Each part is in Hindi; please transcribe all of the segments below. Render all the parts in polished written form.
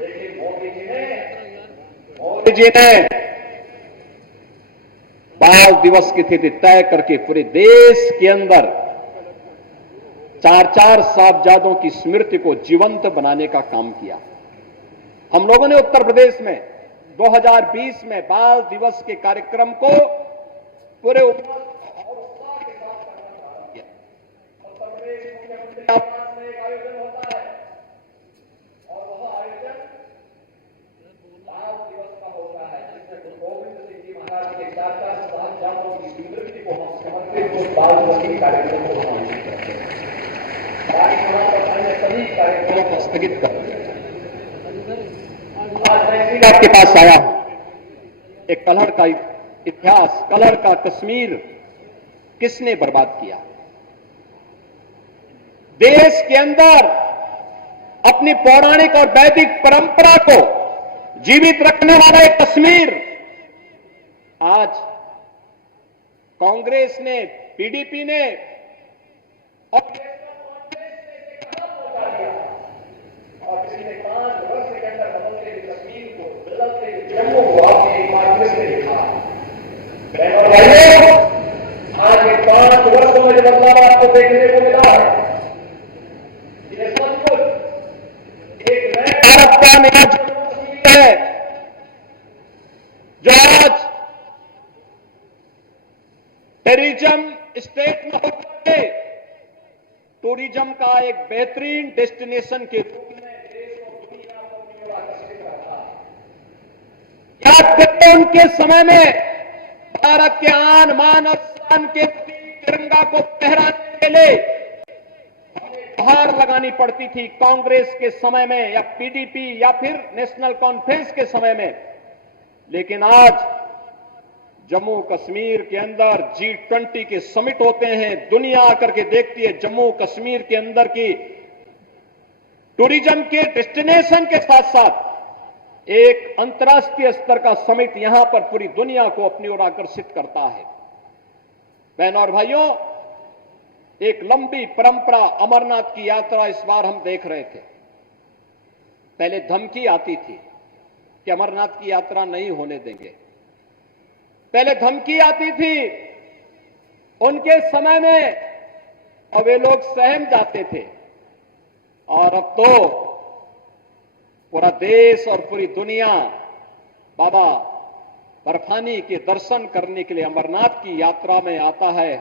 लेकिन मोदी जी ने बाल दिवस की तिथि तय करके पूरे देश के अंदर चार चार साहबजादों की स्मृति को जीवंत बनाने का काम किया। हम लोगों ने उत्तर प्रदेश में 2020 में बाल दिवस के कार्यक्रम को पूरे आयोजन होता है और वह आयोजन बाल दिवस का होता है, जिसमें गुरु गोविंद सिंह जी महाराज के चार चार साहबजादों की स्मृति को हम समर्पित उस बाल दिवस के कार्यक्रम को हम आयोजित करते हैं। सभी कार्यक्रमों को स्थगित कर दिया। आज मैं इसी आपके पास आया हूं, एक कलहड़ का इतिहास, कलहड़ का कश्मीर किसने बर्बाद किया। देश के अंदर अपनी पौराणिक और वैदिक परंपरा को जीवित रखने वाला एक कश्मीर आज कांग्रेस ने, पीडीपी ने और पिछले 5 वर्ष के अंदर बदलते हुए कश्मीर को, बदलते हुए जम्मू को आपने कांग्रेस ने लिखा। बहनों और भाइयों, आज ये 5 वर्षों में जो बदलाव आपको देखने को मिला है, ये सचमुच एक नए भारत का नया जम्मू कश्मीर है, जो आज टूरिज्म स्टेट में होकर टूरिज्म का एक बेहतरीन डेस्टिनेशन के रूप में देश और दुनिया को अपनी ओर आकर्षित करता है। याद करते उनके समय में भारत के आन मान और शान के तिरंगा को फहराने के लिए गुहार लगानी पड़ती थी कांग्रेस के समय में या पीडीपी या फिर नेशनल कॉन्फ्रेंस के समय में। लेकिन आज जम्मू कश्मीर के अंदर G20 के समिट होते हैं, दुनिया आकर के देखती है जम्मू कश्मीर के अंदर की टूरिज्म के डेस्टिनेशन के साथ साथ एक अंतर्राष्ट्रीय स्तर का समिट यहां पर पूरी दुनिया को अपनी ओर आकर्षित करता है। बहनों और भाइयों, एक लंबी परंपरा अमरनाथ की यात्रा इस बार हम देख रहे थे। पहले धमकी आती थी कि अमरनाथ की यात्रा नहीं होने देंगे, पहले धमकी आती थी उनके समय में और वे लोग सहम जाते थे, और अब तो पूरा देश और पूरी दुनिया बाबा बर्फानी के दर्शन करने के लिए अमरनाथ की यात्रा में आता है।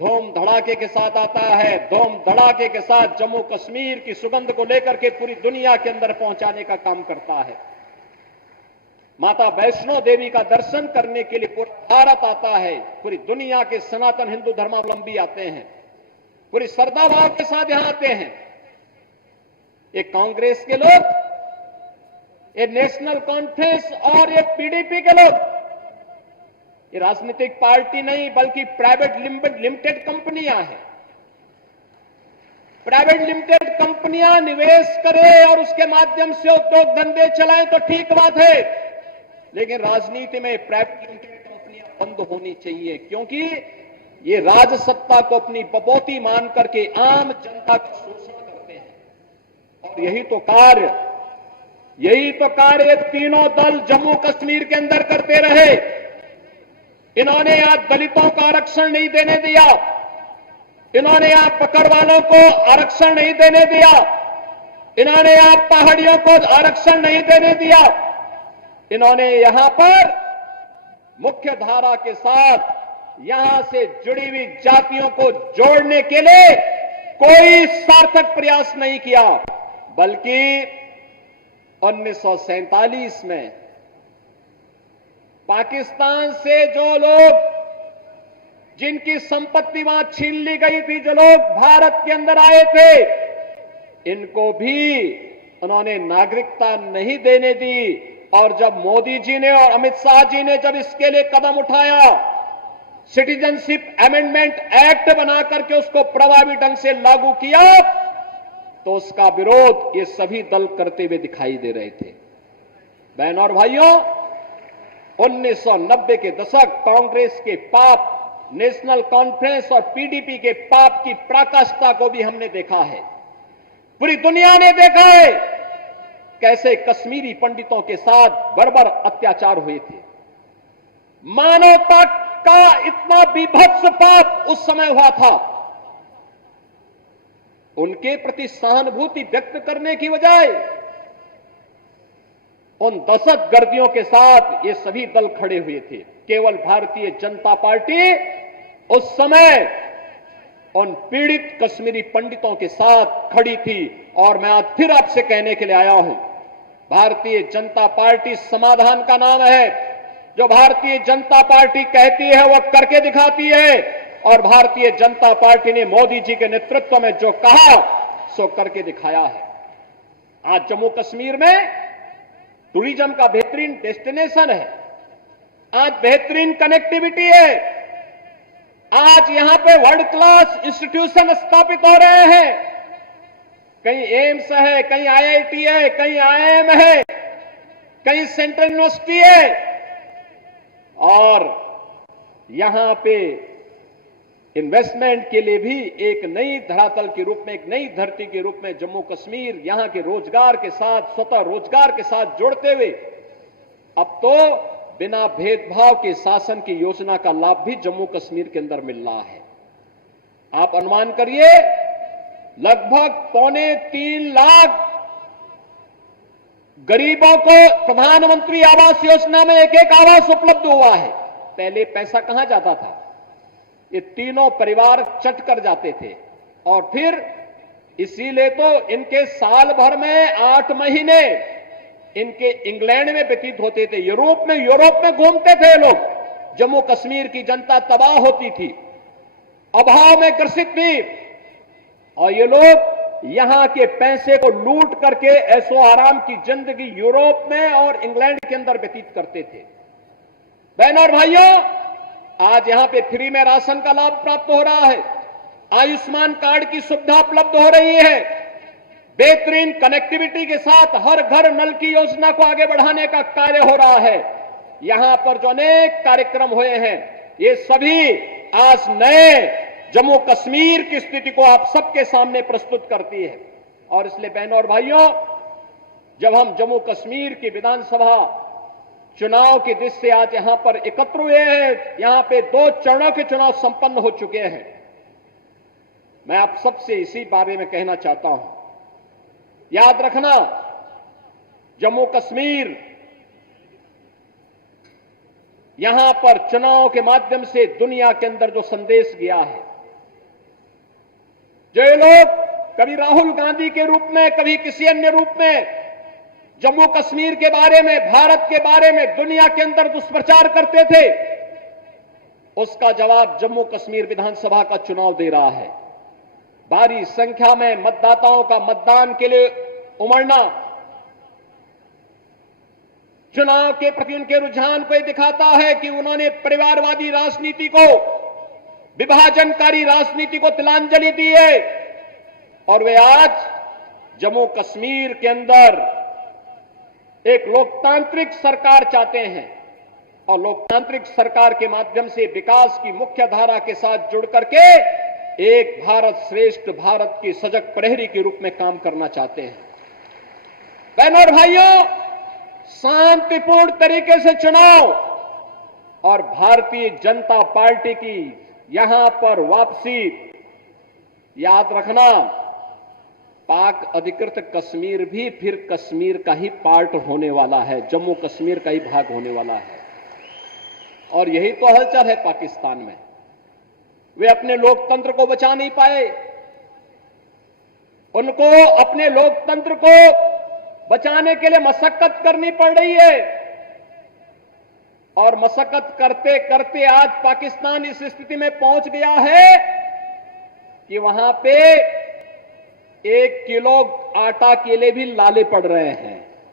धूम धड़ाके के साथ आता है, धूम धड़ाके के साथ जम्मू कश्मीर की सुगंध को लेकर के पूरी दुनिया के अंदर पहुंचाने का काम करता है। माता वैष्णो देवी का दर्शन करने के लिए पूरा भारत आता है, पूरी दुनिया के सनातन हिंदू धर्मावलंबी आते हैं, पूरी श्रद्धा भाव के साथ यहां आते हैं। ये कांग्रेस के लोग, ये नेशनल कॉन्फ्रेंस और ये पीडीपी के लोग, ये राजनीतिक पार्टी नहीं बल्कि प्राइवेट लिमिटेड कंपनियां हैं। प्राइवेट लिमिटेड कंपनियां निवेश करें और उसके माध्यम से उद्योग धंधे चलाएं तो ठीक बात है, लेकिन राजनीति में प्राइवेट लिमिटेड कंपनियां बंद होनी चाहिए, क्योंकि ये राजसत्ता को अपनी बपौती मान करके आम जनता का शोषण करते हैं। और यही तो कार्य तीनों दल जम्मू कश्मीर के अंदर करते रहे। इन्होंने यहां दलितों को आरक्षण नहीं देने दिया, इन्होंने यहां पकड़वालों को आरक्षण नहीं देने दिया, इन्होंने यहां पहाड़ियों को आरक्षण नहीं देने दिया, इन्होंने यहां पर मुख्य धारा के साथ यहां से जुड़ी हुई जातियों को जोड़ने के लिए कोई सार्थक प्रयास नहीं किया, बल्कि 1947 में पाकिस्तान से जो लोग, जिनकी संपत्ति वहां छीन ली गई थी, जो लोग भारत के अंदर आए थे, इनको भी उन्होंने नागरिकता नहीं देने दी। और जब मोदी जी ने और अमित शाह जी ने जब इसके लिए कदम उठाया, सिटीजनशिप अमेंडमेंट एक्ट बना करके उसको प्रभावी ढंग से लागू किया, तो उसका विरोध ये सभी दल करते हुए दिखाई दे रहे थे। बहनों और भाइयों, 1990 के दशक कांग्रेस के पाप, नेशनल कॉन्फ्रेंस और पीडीपी के पाप की पराकाष्ठा को भी हमने देखा है, पूरी दुनिया ने देखा है। कैसे कश्मीरी पंडितों के साथ बर्बर अत्याचार हुए थे। मानवता का इतना बीभत्स पाप उस समय हुआ था। उनके प्रति सहानुभूति व्यक्त करने की बजाय उन दहशतगर्दियों के साथ ये सभी दल खड़े हुए थे। केवल भारतीय जनता पार्टी उस समय उन पीड़ित कश्मीरी पंडितों के साथ खड़ी थी। और मैं आज फिर आपसे कहने के लिए आया हूं, भारतीय जनता पार्टी समाधान का नाम है। जो भारतीय जनता पार्टी कहती है वो करके दिखाती है, और भारतीय जनता पार्टी ने मोदी जी के नेतृत्व में जो कहा सो करके दिखाया है। आज जम्मू कश्मीर में टूरिज्म का बेहतरीन डेस्टिनेशन है, आज बेहतरीन कनेक्टिविटी है, आज यहां पे वर्ल्ड क्लास इंस्टीट्यूशन स्थापित हो रहे हैं। कहीं एम्स है, कहीं आईआईटी है, कहीं आईआईएम है, कहीं सेंट्रल यूनिवर्सिटी है, और यहां पे इन्वेस्टमेंट के लिए भी एक नई धरातल के रूप में, एक नई धरती के रूप में जम्मू कश्मीर यहां के रोजगार के साथ, स्वतः रोजगार के साथ जोड़ते हुए अब तो बिना भेदभाव के शासन की योजना का लाभ भी जम्मू कश्मीर के अंदर मिल रहा है। आप अनुमान करिए, लगभग 2.25 लाख गरीबों को प्रधानमंत्री आवास योजना में एक आवास उपलब्ध हुआ है। पहले पैसा कहां जाता था? ये तीनों परिवार चट कर जाते थे, और फिर इसीलिए तो इनके साल भर में 8 महीने इनके इंग्लैंड में व्यतीत होते थे, यूरोप में घूमते थे लोग। जम्मू कश्मीर की जनता तबाह होती थी, अभाव में ग्रसित थी, और ये लोग यहां के पैसे को लूट करके ऐशो आराम की जिंदगी यूरोप में और इंग्लैंड के अंदर व्यतीत करते थे। बहनों और भाइयों, आज यहां पे फ्री में राशन का लाभ प्राप्त हो रहा है, आयुष्मान कार्ड की सुविधा उपलब्ध हो रही है, बेहतरीन कनेक्टिविटी के साथ हर घर नल की योजना को आगे बढ़ाने का कार्य हो रहा है। यहां पर जो अनेक कार्यक्रम हुए हैं, ये सभी आज नए जम्मू कश्मीर की स्थिति को आप सबके सामने प्रस्तुत करती है। और इसलिए बहनों और भाइयों, जब हम जम्मू कश्मीर की विधानसभा चुनाव की दृष्टि से आज यहां पर एकत्र हुए हैं, यहां पे 2 चरणों के चुनाव संपन्न हो चुके हैं, मैं आप सबसे इसी बारे में कहना चाहता हूं। याद रखना, जम्मू कश्मीर यहां पर चुनाव के माध्यम से दुनिया के अंदर जो संदेश गया है, जो ये लोग कभी राहुल गांधी के रूप में, कभी किसी अन्य रूप में जम्मू कश्मीर के बारे में, भारत के बारे में दुनिया के अंदर दुष्प्रचार करते थे, उसका जवाब जम्मू कश्मीर विधानसभा का चुनाव दे रहा है। भारी संख्या में मतदाताओं का मतदान के लिए उमड़ना चुनाव के प्रति उनके रुझान को दिखाता है कि उन्होंने परिवारवादी राजनीति को, विभाजनकारी राजनीति को तिलांजलि दी है, और वे आज जम्मू कश्मीर के अंदर एक लोकतांत्रिक सरकार चाहते हैं, और लोकतांत्रिक सरकार के माध्यम से विकास की मुख्य धारा के साथ जुड़ करके एक भारत श्रेष्ठ भारत की सजग प्रहरी के रूप में काम करना चाहते हैं। बहनों और भाइयों, शांतिपूर्ण तरीके से चुनाव और भारतीय जनता पार्टी की यहां पर वापसी, याद रखना, पाक अधिकृत कश्मीर भी फिर कश्मीर का ही पार्ट होने वाला है, जम्मू कश्मीर का ही भाग होने वाला है। और यही तो हलचल है पाकिस्तान में। वे अपने लोकतंत्र को बचा नहीं पाए, उनको अपने लोकतंत्र को बचाने के लिए मशक्कत करनी पड़ रही है, और मशक्कत करते करते आज पाकिस्तान इस स्थिति में पहुंच गया है कि वहां पे 1 किलो आटा के लिए भी लाले पड़ रहे हैं।